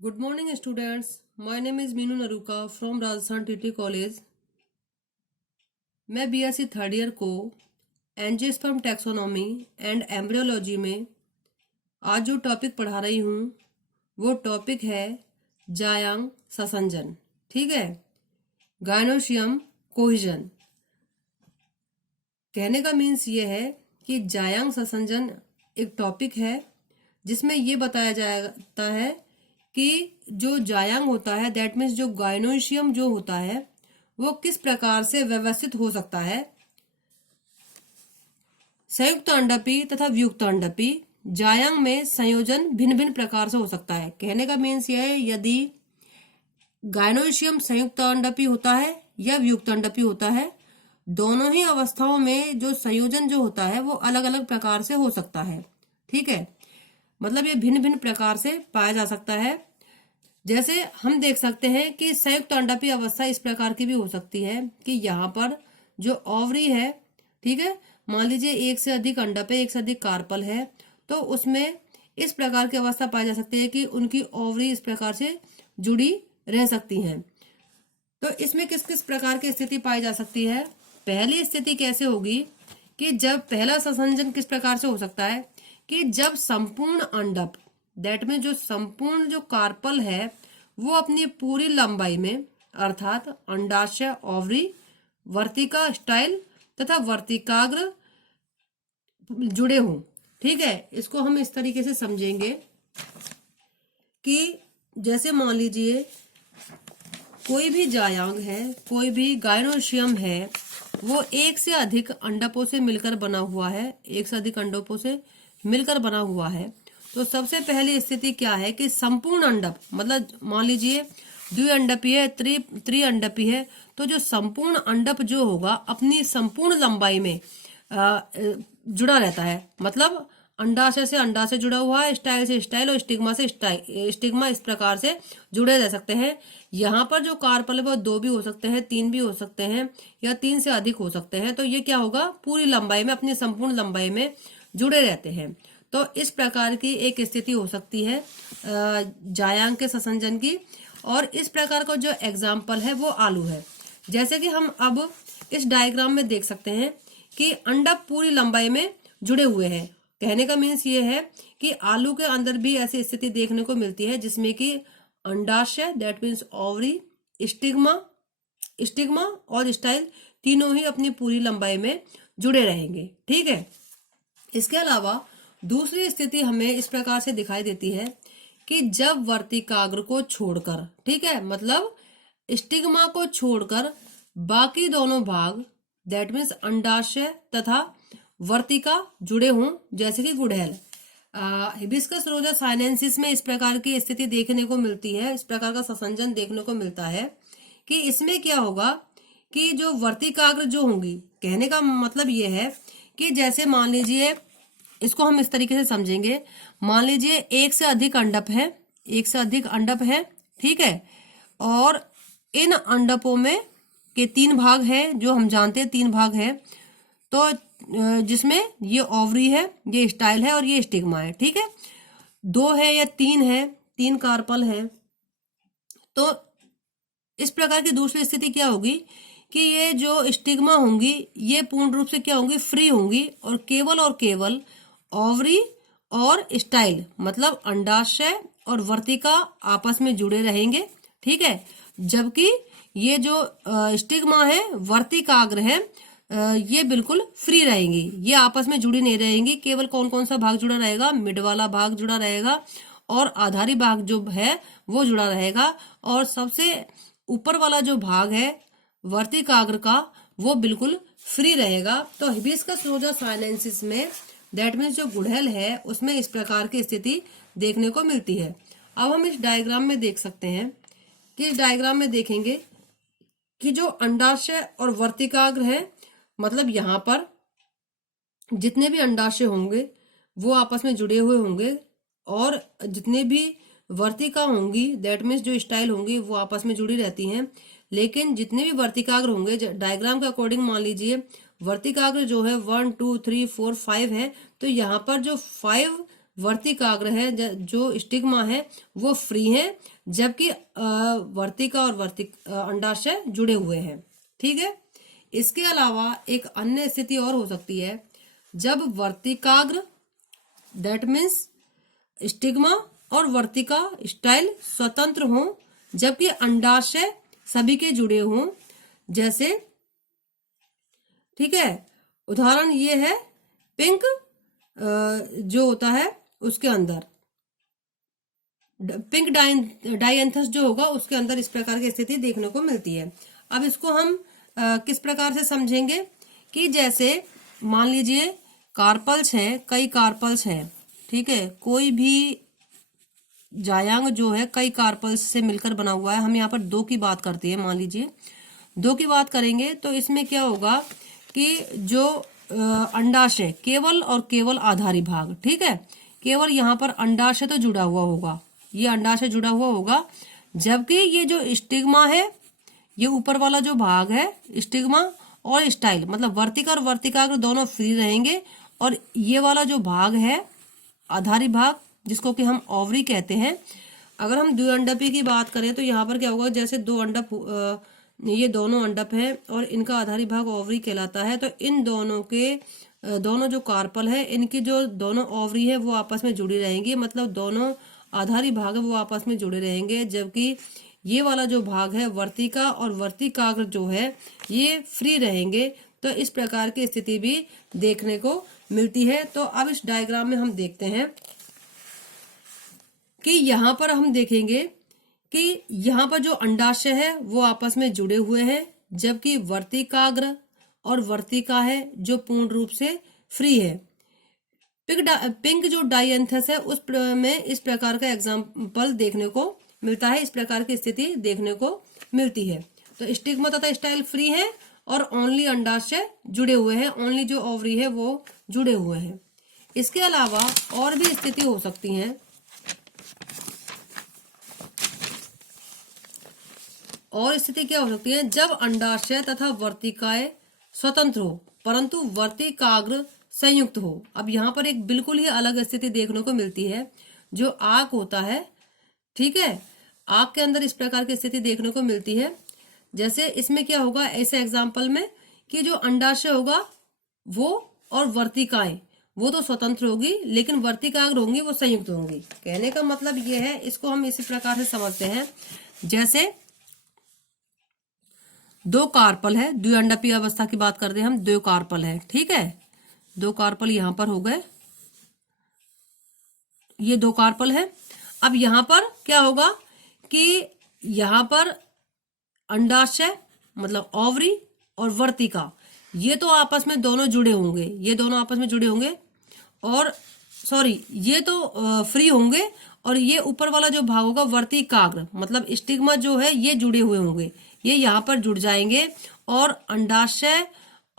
Good morning, students. My name is Meenu Naruka from Rajasthan TT college. मैं BSc third year को angiosperm taxonomy and embryology में आज जो topic पढ़ा रही हूँ वो टॉपिक है जायांग ससंजन। ठीक है, गायनोशियम कोहिजन। कहने का मीन्स ये है कि जायांग ससंजन एक टॉपिक है जिसमें ये बताया जाता है कि जो जायांग होता है दैट मीन्स जो गायनोशियम जो होता है वो किस प्रकार से व्यवस्थित हो सकता है। संयुक्त अंडापी तथा वियुक्त अंडापी जायांग में संयोजन भिन्न भिन्न प्रकार से हो सकता है। कहने का मीन्स यह है यदि गायनोशियम संयुक्त अंडापी होता है या वियुक्त अंडापी होता है, दोनों ही अवस्थाओं में जो संयोजन जो होता है वो अलग अलग प्रकार से हो सकता है। ठीक है, मतलब ये भिन्न भिन्न प्रकार से पाया जा सकता है। जैसे हम देख सकते हैं कि संयुक्त अंडापी अवस्था इस प्रकार की भी हो सकती है कि यहाँ पर जो ओवरी है, ठीक है, मान लीजिए एक से अधिक अंडप है, एक से अधिक कार्पल है, तो उसमें इस प्रकार की अवस्था पाई जा सकती है कि उनकी ओवरी इस प्रकार से जुड़ी रह सकती हैं। तो इसमें किस किस प्रकार की स्थिति पाई जा सकती है। पहली स्थिति कैसे होगी कि जब पहला ससंजन किस प्रकार से हो सकता है कि जब संपूर्ण अंडप दैट में जो संपूर्ण जो कार्पल है वो अपनी पूरी लंबाई में अर्थात अंडाशय, ओवरी, वर्तिका स्टाइल तथा वर्तिकाग्र जुड़े हों। ठीक है, इसको हम इस तरीके से समझेंगे कि जैसे मान लीजिए कोई भी जायांग है, कोई भी गायनोशियम है, वो एक से अधिक अंडपों से मिलकर बना हुआ है, एक से अधिक अंडपों से मिलकर बना हुआ है। तो सबसे पहली स्थिति क्या है कि संपूर्ण अंडप मतलब मान लीजिए द्विअंडपी है, त्रिअंडपी है, तो जो संपूर्ण अंडप जो होगा अपनी संपूर्ण लंबाई में जुड़ा रहता है। मतलब अंडाशय से अंडाशय जुड़ा हुआ है, स्टाइल से स्टाइल और स्टिग्मा से स्टिग्मा इस प्रकार से जुड़े रह सकते हैं। यहाँ पर जो कार्पल है वो 2 भी हो सकते हैं, 3 भी हो सकते हैं या 3 से अधिक हो सकते हैं। तो ये क्या होगा, पूरी लंबाई में अपनी संपूर्ण लंबाई में जुड़े रहते हैं। तो इस प्रकार की एक स्थिति हो सकती है जायांग के ससंजन की। और इस प्रकार का जो एग्जाम्पल है वो आलू है। जैसे कि हम अब इस डायग्राम में देख सकते हैं कि अंडप पूरी लंबाई में जुड़े हुए हैं। कहने का मीन्स ये है कि आलू के अंदर भी ऐसी स्थिति देखने को मिलती है जिसमें कि अंडाशय दैट मीन्स ओवरी, स्टिग्मा और स्टाइल तीनों ही अपनी पूरी लंबाई में जुड़े रहेंगे। ठीक है, इसके अलावा दूसरी स्थिति हमें इस प्रकार से दिखाई देती है कि जब वर्तिकाग्र को छोड़कर, ठीक है, मतलब स्टिग्मा को छोड़कर बाकी दोनों भाग दैट मीन्स अंडाशय तथा वर्तिका जुड़े हों, जैसे कि गुड़हल। हिबिस्कस रोजा साइनेंसिस में इस प्रकार की स्थिति देखने को मिलती है, इस प्रकार का ससंजन देखने को मिलता है कि इसमें क्या होगा कि जो वर्तिकाग्र जो होंगी, कहने का मतलब ये है कि जैसे मान लीजिए इसको हम इस तरीके से समझेंगे, मान लीजिए एक से अधिक अंडप है, एक से अधिक अंडप है, ठीक है, और इन अंडपों में के 3 भाग है, जो हम जानते हैं 3 भाग है, तो जिसमें ये ओवरी है, ये स्टाइल है और ये स्टिग्मा है। ठीक है, 2 है या 3 है, 3 कार्पल है। तो इस प्रकार की दूसरी स्थिति क्या होगी कि ये जो स्टिग्मा होंगी ये पूर्ण रूप से क्या होंगी, फ्री होंगी और केवल ओवरी और स्टाइल मतलब अंडाशय और वर्तिका आपस में जुड़े रहेंगे। ठीक है, जबकि ये जो स्टिग्मा है, वर्तिकाग्र है, ये बिल्कुल फ्री रहेंगी, ये आपस में जुड़ी नहीं रहेंगी। केवल कौन कौन सा भाग जुड़ा रहेगा, मिड वाला भाग जुड़ा रहेगा और आधारी भाग जो है वो जुड़ा रहेगा, और सबसे ऊपर वाला जो भाग है वर्तिकाग्र का वो बिल्कुल फ्री रहेगा। तो हिबिस्कस रोजा साइनेंसिस में दैट मीन्स जो गुड़हल है उसमें इस प्रकार की स्थिति देखने को मिलती है। अब हम इस डायग्राम में देख सकते हैं कि इस डायग्राम में देखेंगे कि जो अंडाशय और वर्तिकाग्र है, मतलब यहाँ पर जितने भी अंडाशय होंगे वो आपस में जुड़े हुए होंगे और जितने भी वर्तिका होंगी दैट मीन्स जो स्टाइल होंगी वो आपस में जुड़ी रहती हैं। लेकिन जितने भी वर्तिकाग्र होंगे, डायग्राम के अकॉर्डिंग मान लीजिए वर्तिकाग्र जो है 1 2 3 4 5 है, तो यहाँ पर जो 5 वर्तिकाग्र है, जो स्टिग्मा है वो फ्री है, जबकि वर्तिका और अंडाशय जुड़े हुए हैं। ठीक है। इसके अलावा एक अन्य स्थिति और हो सकती है, जब वर्तिकाग्र दैट मीन्स स्टिग्मा और वर्तिका स्टाइल स्वतंत्र हों, जबकि अंडाशय सभी के जुड़े हों। जैसे, ठीक है, उदाहरण ये है पिंक जो होता है उसके अंदर पिंक डायंथस जो होगा उसके अंदर इस प्रकार की स्थिति देखने को मिलती है। अब इसको हम किस प्रकार से समझेंगे कि जैसे मान लीजिए कार्पल्स हैं, कई कार्पल्स हैं, ठीक है, कोई भी जायांग जो है कई कार्पल्स से मिलकर बना हुआ है। हम यहाँ पर दो की बात करते हैं, मान लीजिए दो की बात करेंगे तो इसमें क्या होगा कि जो अंडाशय केवल और केवल आधारी भाग, ठीक है, केवल यहाँ पर अंडाशय तो जुड़ा हुआ होगा, ये अंडाशय जुड़ा हुआ होगा, जबकि ये जो स्टिग्मा है, ये ऊपर वाला जो भाग है स्टिग्मा और स्टाइल मतलब वर्तिका और वर्तिकाग्र दोनों फ्री रहेंगे, और ये वाला जो भाग है आधारी भाग जिसको कि हम ओवरी कहते हैं। अगर हम द्विअंडपी की बात करें तो यहाँ पर क्या होगा, जैसे दो अंडप ये दोनों अंडप हैं और इनका आधारी भाग ओवरी कहलाता है, तो इन दोनों के दोनों जो कार्पल है इनकी जो दोनों ओवरी है वो आपस में जुड़ी रहेंगी, मतलब दोनों आधारी भाग है वो आपस में जुड़े रहेंगे, जबकि ये वाला जो भाग है वर्तिका और वर्तिकाग्र जो है ये फ्री रहेंगे। तो इस प्रकार की स्थिति भी देखने को मिलती है। तो अब इस डायग्राम में हम देखते हैं कि यहाँ पर हम देखेंगे कि यहाँ पर जो अंडाशय है वो आपस में जुड़े हुए हैं, जबकि वर्तिकाग्र और वर्तिका है जो पूर्ण रूप से फ्री है। पिंक जो डायंथस है उस में इस प्रकार का एग्जाम्पल देखने को मिलता है, इस प्रकार की स्थिति देखने को मिलती है। तो स्टिग्मा तथा स्टाइल फ्री है और ओनली अंडाशय जुड़े हुए हैं, ओनली जो ओवरी है वो जुड़े हुए हैं। इसके अलावा और भी स्थिति हो सकती है। और स्थिति क्या हो सकती है, जब अंडाशय तथा वर्तिकाएं स्वतंत्र हो परंतु वर्तिकाग्र संयुक्त हो। अब यहाँ पर एक बिल्कुल ही अलग स्थिति देखने को मिलती है, जो आग होता है, ठीक है, आग के अंदर इस प्रकार की स्थिति देखने को मिलती है। जैसे इसमें क्या होगा, ऐसे एग्जाम्पल में कि जो अंडाशय होगा वो और वर्तिकाएं वो तो स्वतंत्र होगी, लेकिन वर्तिकाग्र होंगी वो संयुक्त होंगी। कहने का मतलब ये है, इसको हम इसी प्रकार से समझते हैं, जैसे दो कार्पल है, द्विअंडपीय अवस्था की बात करते हैं हम, दो कार्पल है, ठीक है, दो कार्पल यहां पर हो गए, ये दो कार्पल है। अब यहां पर क्या होगा कि यहां पर अंडाशय मतलब ओवरी और वर्तिका ये तो आपस में दोनों जुड़े होंगे, ये दोनों आपस में जुड़े होंगे, और सॉरी ये तो फ्री होंगे, और ये ऊपर वाला जो भाग होगा वर्तिकाग्र मतलब स्टिग्मा जो है ये जुड़े हुए होंगे, ये यहाँ पर जुड़ जाएंगे, और अंडाशय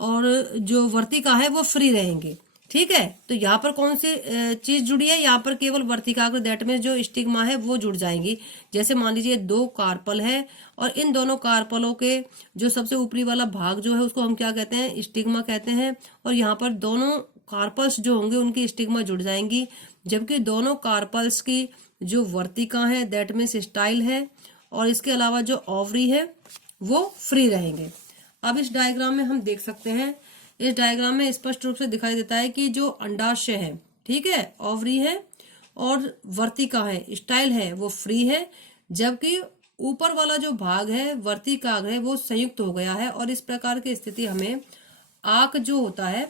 और जो वर्तिका है वो फ्री रहेंगे, ठीक है। तो यहाँ पर कौन सी चीज जुड़ी है, यहाँ पर केवल वर्तिकाग्र दैट मीन्स जो स्टिग्मा है वो जुड़ जाएंगी। जैसे मान लीजिए दो कार्पल है और इन दोनों कार्पलों के जो सबसे ऊपरी वाला भाग जो है उसको हम क्या कहते हैं, स्टिग्मा कहते हैं, और यहाँ पर दोनों कार्पल्स जो होंगे उनकी स्टिग्मा जुड़ जाएंगी, जबकि दोनों कार्पल्स की जो वर्तिका है दैट मीन्स स्टाइल है, और इसके अलावा जो ओवरी है वो फ्री रहेंगे। अब इस डायग्राम में हम देख सकते हैं, इस डायग्राम में स्पष्ट रूप से दिखाई देता है कि जो अंडाशय है, ठीक है, ओवरी है और वर्तिका है, स्टाइल है, वो फ्री है, जबकि ऊपर वाला जो भाग है वर्तिकाग्र है वो संयुक्त हो गया है। और इस प्रकार की स्थिति हमें आक जो होता है,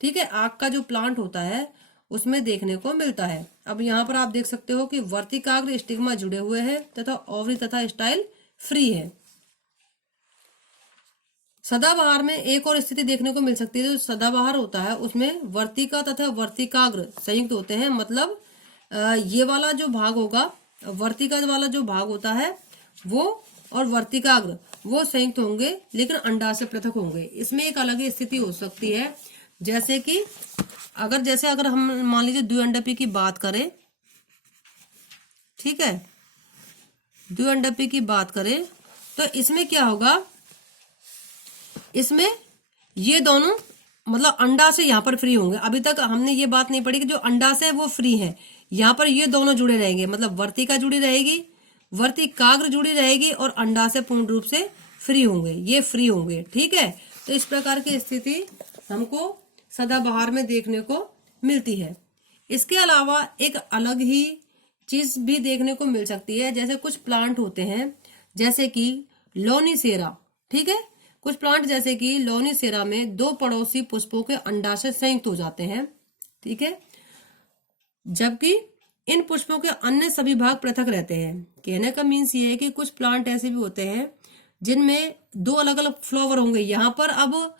ठीक है, आक का जो प्लांट होता है उसमें देखने को मिलता है। अब यहाँ पर आप देख सकते हो कि वर्तिकाग्र स्टिग्मा जुड़े हुए हैं तथा ओवरी तथा स्टाइल फ्री है। सदाबहार में एक और स्थिति देखने को मिल सकती है, जो सदाबहार होता है उसमें वर्तिका तथा वर्तिकाग्र संयुक्त होते हैं, मतलब ये वाला जो भाग होगा, वर्तिका वाला जो भाग होता है वो और वर्तिकाग्र वो संयुक्त होंगे, लेकिन अंडाशय पृथक होंगे। इसमें एक अलग ही स्थिति हो सकती है, जैसे कि अगर हम मान लीजिए द्विअंडपी की बात करें, ठीक है, द्विअंडपी की बात करें तो इसमें क्या होगा, इसमें ये दोनों मतलब अंडाशय यहाँ पर फ्री होंगे। अभी तक हमने ये बात नहीं पढ़ी कि जो अंडाशय है वो फ्री है, यहाँ पर ये दोनों जुड़े रहेंगे, मतलब वर्तिका जुड़ी रहेगी, वर्तिकाग्र जुड़ी रहेगी और अंडाशय पूर्ण रूप से फ्री होंगे, ये फ्री होंगे। ठीक है, तो इस प्रकार की स्थिति हमको सदाबहार में देखने को मिलती है। इसके अलावा एक अलग ही चीज भी देखने को मिल सकती है, जैसे कुछ प्लांट होते हैं जैसे कि लोनिसेरा। ठीक है, कुछ प्लांट जैसे कि लोनिसेरा में दो पड़ोसी पुष्पों के अंडाशय संयुक्त हो जाते हैं। ठीक है, जबकि इन पुष्पों के अन्य सभी भाग पृथक रहते हैं। कहने का मीन्स ये है कि कुछ प्लांट ऐसे भी होते हैं जिनमें दो अलग अलग फ्लावर होंगे। यहाँ पर अब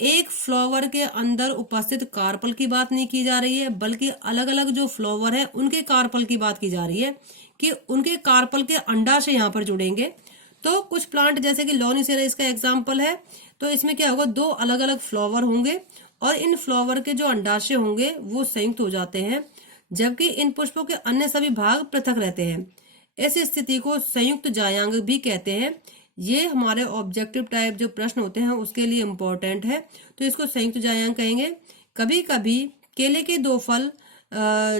एक फ्लावर के अंदर उपस्थित कार्पल की बात नहीं की जा रही है, बल्कि अलग अलग जो फ्लावर है उनके कार्पल की बात की जा रही है कि उनके कार्पल के अंडाशय यहाँ पर जुड़ेंगे। तो कुछ प्लांट जैसे कि लोनिसेरा इसका एग्जाम्पल है, तो इसमें क्या होगा, दो अलग अलग फ्लावर होंगे और इन फ्लावर के जो अंडाशय होंगे वो संयुक्त हो जाते हैं, जबकि इन पुष्पों के अन्य सभी भाग पृथक रहते हैं। ऐसी स्थिति को संयुक्त जायांग भी कहते हैं। ये हमारे ऑब्जेक्टिव टाइप जो प्रश्न होते हैं उसके लिए इम्पोर्टेंट है, तो इसको संयुक्त जायांग कहेंगे। कभी कभी केले के दो फल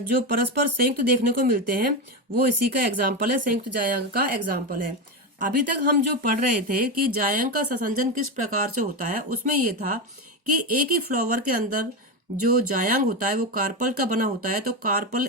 जो परस्पर संयुक्त देखने को मिलते हैं वो इसी का एग्जाम्पल है, संयुक्त जायांग का एग्जाम्पल है। अभी तक हम जो पढ़ रहे थे कि जायांग का संसर्जन किस प्रकार से होता है, उसमें ये था कि एक ही फ्लावर के अंदर जो जायांग होता है वो कार्पल का बना होता है। तो कार्पल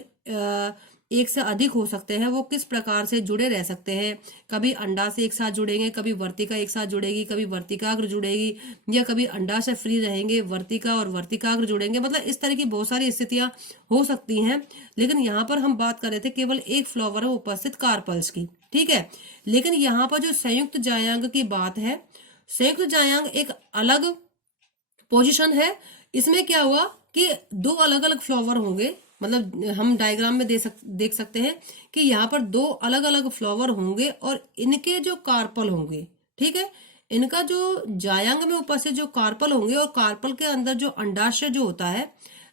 एक से अधिक हो सकते हैं, वो किस प्रकार से जुड़े रह सकते हैं, कभी अंडाशय एक साथ जुड़ेंगे, कभी वर्तिका एक साथ जुड़ेगी, कभी वर्तिकाग्र जुड़ेगी, या कभी अंडाशय फ्री रहेंगे, वर्तिका और वर्तिकाग्र जुड़ेंगे। मतलब इस तरह की बहुत सारी स्थितियां हो सकती हैं, लेकिन यहाँ पर हम बात कर रहे थे केवल एक फ्लावर है उपस्थित कार्पल्स की। ठीक है, लेकिन यहाँ पर जो संयुक्त जायांग की बात है, संयुक्त जायांग एक अलग पोजीशन है। इसमें क्या हुआ कि दो अलग अलग फ्लावर होंगे, मतलब हम डायग्राम में देख सकते हैं कि यहाँ पर दो अलग अलग फ्लावर होंगे और इनके जो कार्पल होंगे, ठीक है, इनका जो जायांग में उपस्थित जो कार्पल होंगे और कार्पल के अंदर जो अंडाशय जो होता है,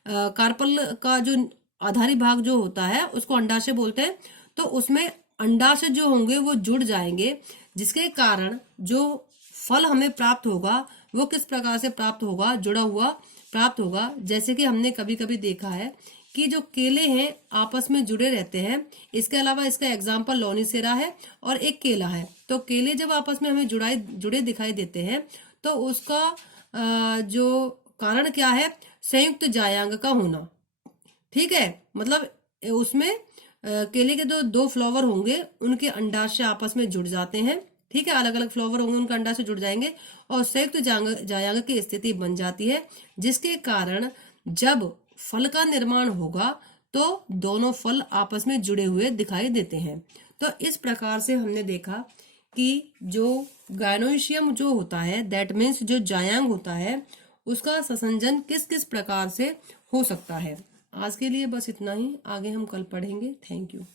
कार्पल का जो आधारी भाग जो होता है उसको अंडाशय बोलते हैं। तो उसमें अंडाशय जो होंगे वो जुड़ जाएंगे, जिसके कारण जो फल हमें प्राप्त होगा वो किस प्रकार से प्राप्त होगा, जुड़ा हुआ प्राप्त होगा। जैसे कि हमने कभी कभी देखा है कि जो केले हैं आपस में जुड़े रहते हैं। इसके अलावा इसका एग्जाम्पल लोनिसेरा है और एक केला है। तो केले जब आपस में हमें जुड़े दिखाई देते हैं तो उसका जो कारण क्या है, संयुक्त जायांग का होना। ठीक है, मतलब उसमें केले के दो फ्लावर होंगे, उनके अंडाशय आपस में जुड़ जाते हैं। ठीक है, अलग अलग फ्लावर होंगे, उनका अंडाशय जुड़ जाएंगे और संयुक्त जायांग की स्थिति बन जाती है, जिसके कारण जब फल का निर्माण होगा तो दोनों फल आपस में जुड़े हुए दिखाई देते हैं। तो इस प्रकार से हमने देखा कि जो गायनोइशियम जो होता है, दैट मीन्स जो जायांग होता है, उसका संसर्जन किस किस प्रकार से हो सकता है। आज के लिए बस इतना ही, आगे हम कल पढ़ेंगे। Thank you.